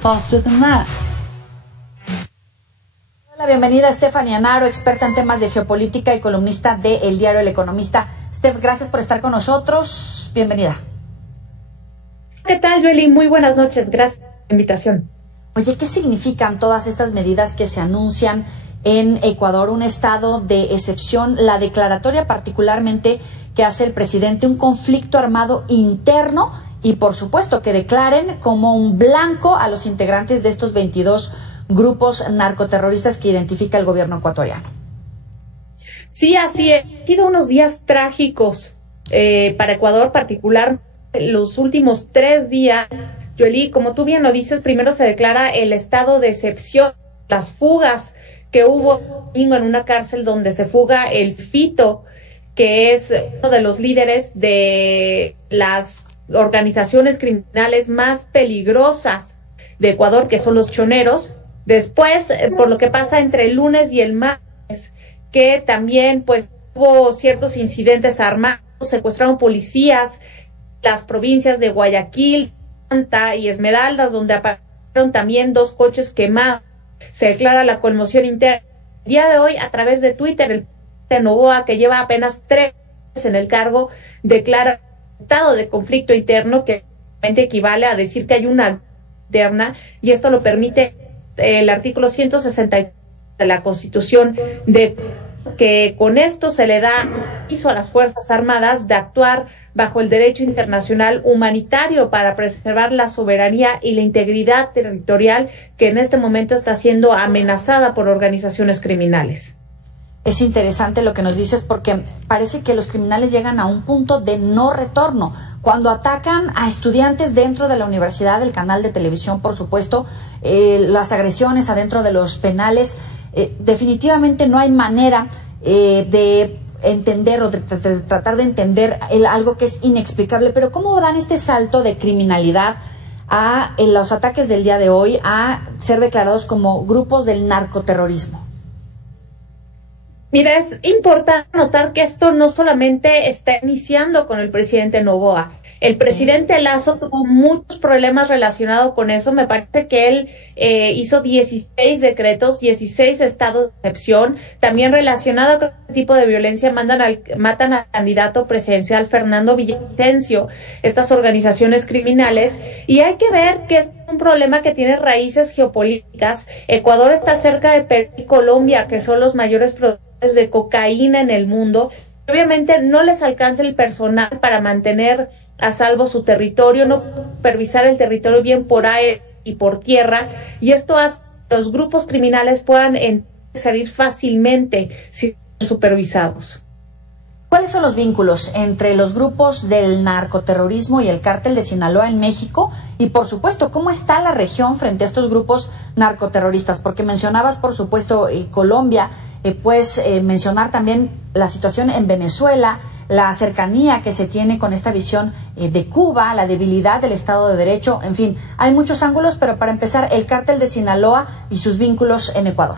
Faster than that. La bienvenida a Stephanie Naro, experta en temas de geopolítica y columnista de El Diario El Economista. Steph, gracias por estar con nosotros. Bienvenida. ¿Qué tal, Joely? Muy buenas noches. Gracias por la invitación. Oye, ¿qué significan todas estas medidas que se anuncian en Ecuador? Un estado de excepción, la declaratoria particularmente que hace el presidente, un conflicto armado interno y, por supuesto, que declaren como un blanco a los integrantes de estos 22 grupos narcoterroristas que identifica el gobierno ecuatoriano. Sí, así es. Han sido unos días trágicos para Ecuador, particular los últimos 3 días. Joely, como tú bien lo dices, primero se declara el estado de excepción, las fugas que hubo en una cárcel donde se fuga el Fito, que es uno de los líderes de las organizaciones criminales más peligrosas de Ecuador, que son los choneros. Después, por lo que pasa entre el lunes y el martes, que también pues hubo ciertos incidentes armados, secuestraron policías, las provincias de Guayaquil, Santa y Esmeraldas, donde aparecieron también 2 coches quemados. Se declara la conmoción interna. El día de hoy, a través de Twitter, el presidente Noboa, que lleva apenas 3 meses en el cargo, declara estado de conflicto interno, que equivale a decir que hay una interna, y esto lo permite el artículo 160 de la Constitución, de que con esto se le da permiso a las Fuerzas Armadas de actuar bajo el derecho internacional humanitario para preservar la soberanía y la integridad territorial que en este momento está siendo amenazada por organizaciones criminales. Es interesante lo que nos dices, porque parece que los criminales llegan a un punto de no retorno. Cuando atacan a estudiantes dentro de la universidad, el canal de televisión, por supuesto, las agresiones adentro de los penales, definitivamente no hay manera de entender o de tratar de entender algo que es inexplicable. Pero ¿cómo dan este salto de criminalidad a los ataques del día de hoy a ser declarados como grupos del narcoterrorismo? Mira, es importante notar que esto no solamente está iniciando con el presidente Noboa. El presidente Lasso tuvo muchos problemas relacionados con eso. Me parece que él hizo 16 decretos, 16 estados de excepción. También relacionado con este tipo de violencia, matan al candidato presidencial Fernando Villavicencio, estas organizaciones criminales. Y hay que ver que es un problema que tiene raíces geopolíticas. Ecuador está cerca de Perú y Colombia, que son los mayores productores de cocaína en el mundo. Obviamente no les alcanza el personal para mantener a salvo su territorio, no supervisar el territorio bien por aire y por tierra, y esto hace que los grupos criminales puedan salir fácilmente sin ser supervisados. ¿Cuáles son los vínculos entre los grupos del narcoterrorismo y el cártel de Sinaloa en México? Y, por supuesto, ¿cómo está la región frente a estos grupos narcoterroristas? Porque mencionabas, por supuesto, Colombia, puedes mencionar también la situación en Venezuela, la cercanía que se tiene con esta visión de Cuba, la debilidad del Estado de Derecho, en fin, hay muchos ángulos, pero para empezar, el cártel de Sinaloa y sus vínculos en Ecuador.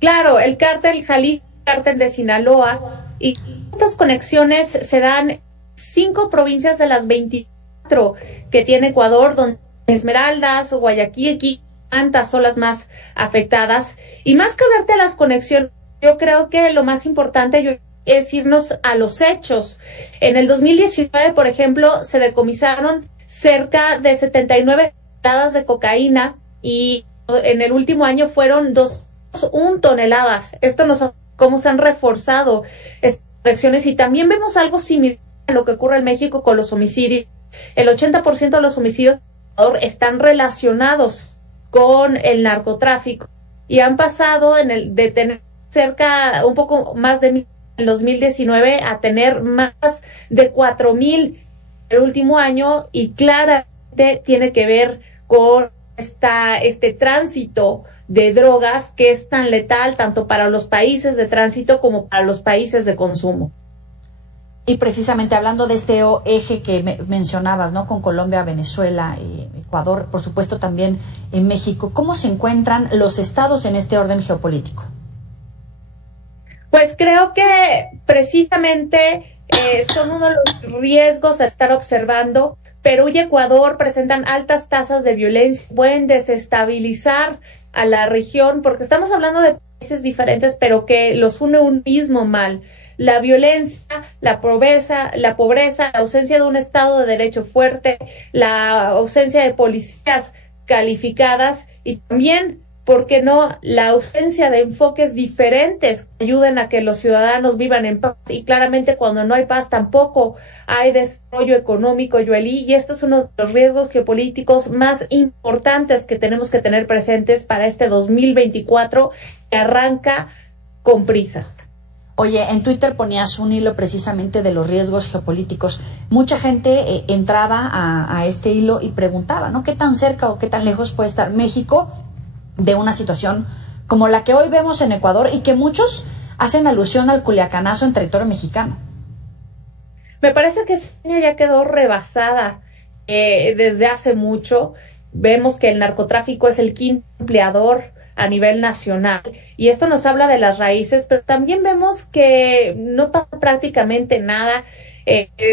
Claro, el cártel Jalisco, cártel de Sinaloa, y estas conexiones se dan en 5 provincias de las 24 que tiene Ecuador, donde Esmeraldas, Guayaquil, Santa son las más afectadas. Y más que hablarte de las conexiones, yo creo que lo más importante es irnos a los hechos. En el 2019, por ejemplo, se decomisaron cerca de 79 toneladas de cocaína, y en el último año fueron 2.1 toneladas. Esto nos cómo se han reforzado estas elecciones, y también vemos algo similar a lo que ocurre en México con los homicidios. El 80% de los homicidios están relacionados con el narcotráfico, y han pasado de tener cerca un poco más de 1,000 en 2019 a tener más de 4,000 el último año, y claramente tiene que ver con este tránsito de drogas que es tan letal tanto para los países de tránsito como para los países de consumo. Y precisamente hablando de este eje que mencionabas, ¿no? Con Colombia, Venezuela, Ecuador, por supuesto también en México, ¿cómo se encuentran los estados en este orden geopolítico? Pues creo que precisamente son uno de los riesgos a estar observando, Perú y Ecuador presentan altas tasas de violencia, pueden desestabilizar a la región, porque estamos hablando de países diferentes, pero que los une un mismo mal. La violencia, la pobreza, la ausencia de un Estado de Derecho fuerte, la ausencia de policías calificadas y también, ¿por qué no?, la ausencia de enfoques diferentes que ayuden a que los ciudadanos vivan en paz. Y claramente cuando no hay paz tampoco hay desarrollo económico, Yoeli, y este es uno de los riesgos geopolíticos más importantes que tenemos que tener presentes para este 2024 que arranca con prisa. Oye, en Twitter ponías un hilo precisamente de los riesgos geopolíticos. Mucha gente entraba a este hilo y preguntaba, ¿no?, ¿qué tan cerca o qué tan lejos puede estar México de una situación como la que hoy vemos en Ecuador y que muchos hacen alusión al culiacanazo en territorio mexicano? Me parece que esa línea ya quedó rebasada desde hace mucho. Vemos que el narcotráfico es el quinto empleador a nivel nacional y esto nos habla de las raíces, pero también vemos que no pasa prácticamente nada.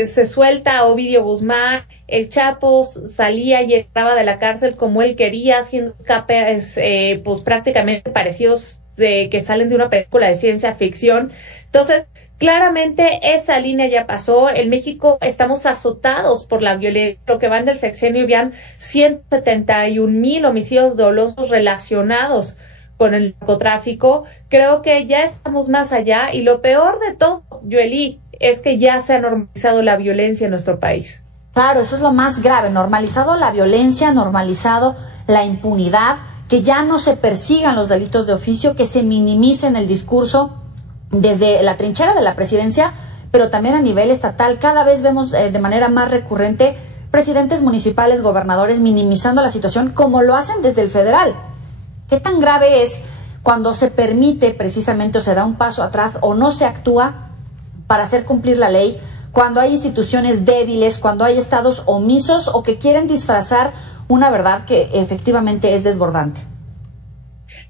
Se suelta a Ovidio Guzmán, el Chapo salía y entraba de la cárcel como él quería, haciendo escapes pues prácticamente parecidos de que salen de una película de ciencia ficción. Entonces, claramente esa línea ya pasó. En México estamos azotados por la violencia. Lo que van del sexenio habían 171,000 homicidios dolosos relacionados con el narcotráfico. Creo que ya estamos más allá y lo peor de todo, Yoeli, es que ya se ha normalizado la violencia en nuestro país. Claro, eso es lo más grave, normalizado la violencia, normalizado la impunidad, que ya no se persigan los delitos de oficio, que se minimicen el discurso desde la trinchera de la presidencia, pero también a nivel estatal. Cada vez vemos de manera más recurrente presidentes municipales, gobernadores minimizando la situación como lo hacen desde el federal. ¿Qué tan grave es cuando se permite precisamente o se da un paso atrás o no se actúa para hacer cumplir la ley, cuando hay instituciones débiles, cuando hay estados omisos o que quieren disfrazar una verdad que efectivamente es desbordante?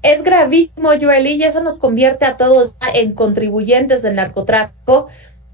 Es gravísimo, Yoeli, y eso nos convierte a todos en contribuyentes del narcotráfico.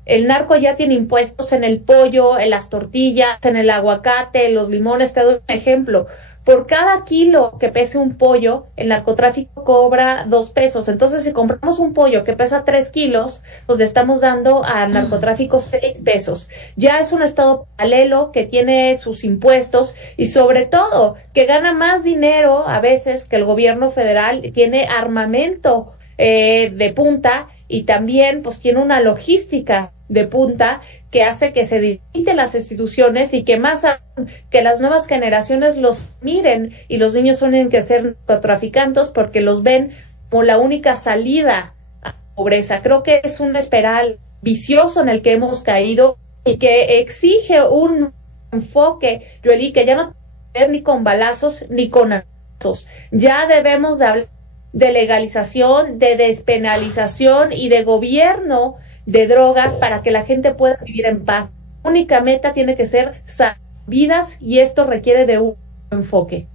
El narco ya tiene impuestos en el pollo, en las tortillas, en el aguacate, en los limones. Te doy un ejemplo. Por cada kilo que pese un pollo, el narcotráfico cobra 2 pesos. Entonces, si compramos un pollo que pesa 3 kilos, pues le estamos dando al narcotráfico 6 pesos. Ya es un estado paralelo que tiene sus impuestos y sobre todo que gana más dinero a veces que el gobierno federal, tiene armamento de punta y también pues tiene una logística de punta que hace que se debiliten las instituciones y que más aún, que las nuevas generaciones los miren y los niños tienen que ser narcotraficantes porque los ven como la única salida a la pobreza. Creo que es un espiral vicioso en el que hemos caído y que exige un enfoque, Yoeli, que ya no tiene que ver ni con balazos ni con abrazos. Ya debemos de hablar de legalización, de despenalización y de gobierno de drogas para que la gente pueda vivir en paz. La única meta tiene que ser salvar vidas y esto requiere de un enfoque.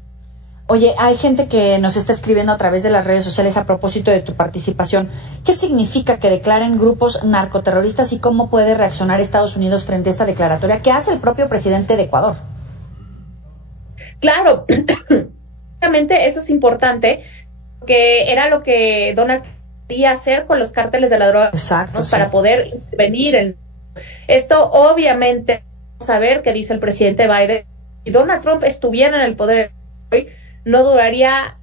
Oye, hay gente que nos está escribiendo a través de las redes sociales a propósito de tu participación. ¿Qué significa que declaren grupos narcoterroristas y cómo puede reaccionar Estados Unidos frente a esta declaratoria que hace el propio presidente de Ecuador? Claro, obviamente eso es importante, que era lo que Donald quería hacer con los cárteles de la droga. Exacto, ¿no? Para poder intervenir. Esto obviamente, saber qué dice el presidente Biden. Si Donald Trump estuviera en el poder hoy, no duraría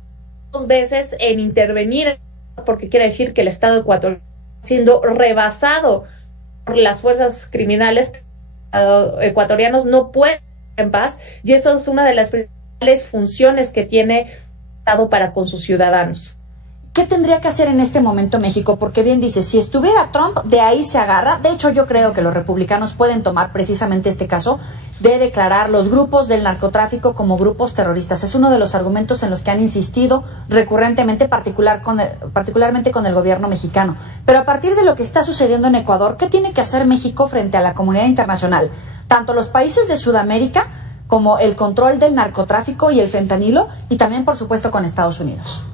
2 veces en intervenir, porque quiere decir que el Estado ecuatoriano siendo rebasado por las fuerzas criminales ecuatorianos no pueden vivir en paz, y eso es una de las principales funciones que tiene el Estado para con sus ciudadanos. ¿Qué tendría que hacer en este momento México? Porque bien dice, si estuviera Trump, de ahí se agarra. De hecho, yo creo que los republicanos pueden tomar precisamente este caso de declarar los grupos del narcotráfico como grupos terroristas. Es uno de los argumentos en los que han insistido recurrentemente, particularmente con el gobierno mexicano. Pero a partir de lo que está sucediendo en Ecuador, ¿qué tiene que hacer México frente a la comunidad internacional? Tanto los países de Sudamérica como el control del narcotráfico y el fentanilo, y también, por supuesto, con Estados Unidos.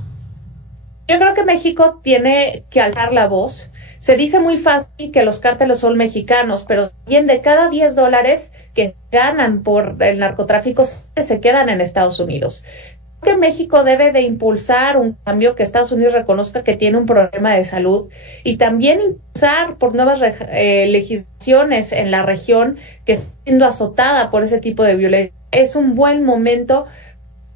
Yo creo que México tiene que alzar la voz. Se dice muy fácil que los cárteles son mexicanos, pero bien de cada $10 que ganan por el narcotráfico se quedan en Estados Unidos. Que México debe de impulsar un cambio, que Estados Unidos reconozca que tiene un problema de salud y también impulsar por nuevas legislaciones en la región que está siendo azotada por ese tipo de violencia. Es un buen momento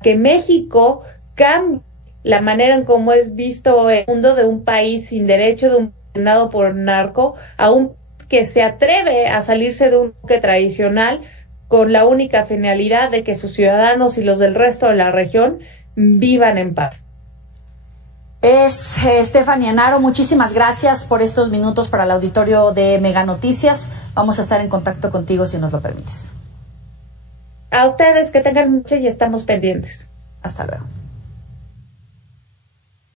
que México cambie la manera en cómo es visto el mundo de un país sin derecho, de un gobernado por narco, a un que se atreve a salirse de un bloque tradicional con la única finalidad de que sus ciudadanos y los del resto de la región vivan en paz. Es Stephanie Enaro, muchísimas gracias por estos minutos para el auditorio de Mega Noticias. Vamos a estar en contacto contigo si nos lo permites. A ustedes, que tengan mucho y estamos pendientes. Hasta luego.